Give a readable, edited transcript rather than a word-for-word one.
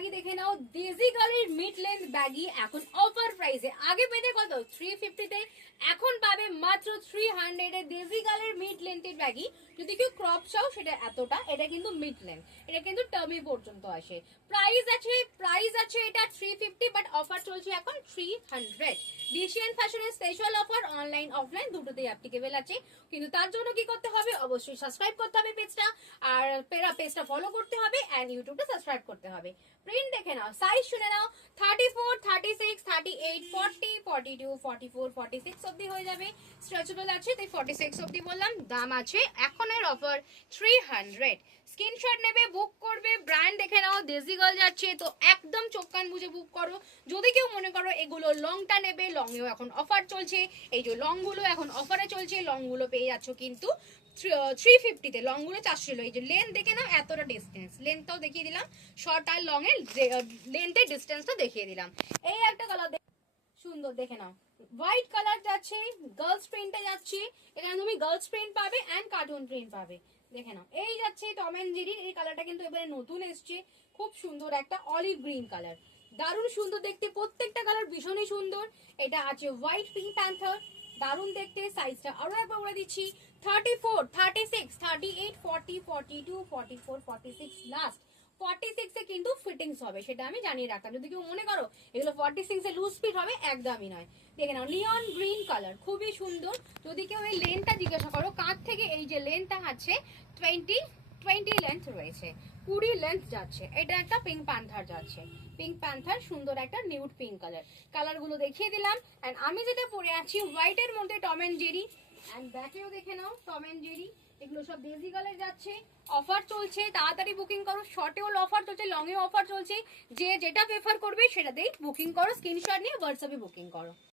Baggy দেখে নাও, daisy গার্লের mid length baggy এখন offer প্রাইসে। আগে পেতে কত 350 তে, এখন পাবে মাত্র 300 এ ডেজি গার্লের মিড লেন্থের ব্যাগি। যদি কেউ ক্রপ চাও সেটা এতটা, এটা কিন্তু মিড লেন্থ, এটা কিন্তু টার্মি পর্যন্ত আসে। প্রাইস আছে এটা 350, বাট অফার চলছে এখন 300। ডিসিয়ান ফ্যাশনের স্পেশাল অফার, অনলাইন অফলাইন দুটোতেই অ্যাপ্লিকেবল আছে। কিন্তু তার জন্য কি করতে হবে, অবশ্যই সাবস্ক্রাইব করতে হবে পেজটা, আর পেজটা ফলো করতে হবে, এন্ড ইউটিউবটা সাবস্ক্রাইব করতে হবে। প্রিন্ট দেখে নাও, সাইজ শুনে নাও, 34, 36, 38, 40, 42, 44, 46 অবধি হয়ে যাবে। স্ট্রেচেবল আছে তাই 46 অবধি বললাম। দাম আছে এখনের অফার 300। স্ক্রিনশট নেবে, বুক করবে। ব্র্যান্ড দেখে নাও, ডেজি গার্ল যাচ্ছে তো একদম চোখ কান বুঝে বুক করো। যদি কেউ মনে করো এগুলো লংটা নেবে, লং এও এখন অফার চলছে। এই যে লং গুলো এখন অফারে চলছে, লং গুলো পেয়ে যাচ্ছ কিন্তু 350 তে। লং গুলো 400। এই যে লেন্থ দেখে নাও, এতটা ডিস্টেন্স, লেন্থটাও দেখিয়ে দিলাম, শর্ট আর লং এর লেন্থের ডিস্টেন্সটা দেখিয়ে দিলাম। এই একটা কালার সুন্দর দেখে নাও, হোয়াইট কালার যাচ্ছে, গার্লস প্রিন্টে যাচ্ছে। এখানে তুমি গার্লস প্রিন্ট পাবে এন্ড কার্টুন প্রিন্ট পাবে। দেখে নাও, এই যাচ্ছে টম এন্ড জেরি। এই কালারটা কিন্তু এবারে নতুন এসছে, খুব সুন্দর একটা অলিভ গ্রিন কালার, দারুণ সুন্দর দেখতে। প্রত্যেকটা কালার ভীষণই সুন্দর। এটা আছে হোয়াইট পিঙ্ক প্যান্থার, দারুণ দেখতে। সাইজটা আরো একবার বলে দিচ্ছি, 34, 36, 38, 40, 42, 44, 46, লাস্ট 46 এ কিন্তু ফিটিংস হবে, সেটা আমি জানিয়ে রাখতাম। যদি কেউ মনে করো এগুলো 46 এ লুজ ফিট হবে, একদমই নয়। দেখে নাও, নিয়ন গ্রিন কালার, খুবই সুন্দর। যদি কেউ এই লেন্থটা জিজ্ঞাসা করো, কাঁধ থেকে এই যে লেন্থটা আছে 20 লেন্থ রয়েছে, 20 লেন্থ যাচ্ছে। এটা একটা পিঙ্ক প্যান্থার যাচ্ছে, পিঙ্ক প্যান্থার, সুন্দর একটা নিউড পিঙ্ক কালার। কালারগুলো দেখিয়ে দিলাম। এন্ড আমি যেটা পরে আছি হোয়াইটের মধ্যে টম এন্ড জেরি, এন্ড ব্যাকেও দেখে নাও টম এন্ড জেরি। এগুলো সব ডেজি গার্লের যাচ্ছে, অফার চলছে, তাড়াতাড়ি বুকিং করো। শর্টেও অফার চলছে, লং এও অফার চলছে। যে যেটা প্রেফার করবে সেটাতেই বুকিং করো, স্ক্রিনশট নিয়ে হোয়াটসঅ্যাপে বুকিং করো।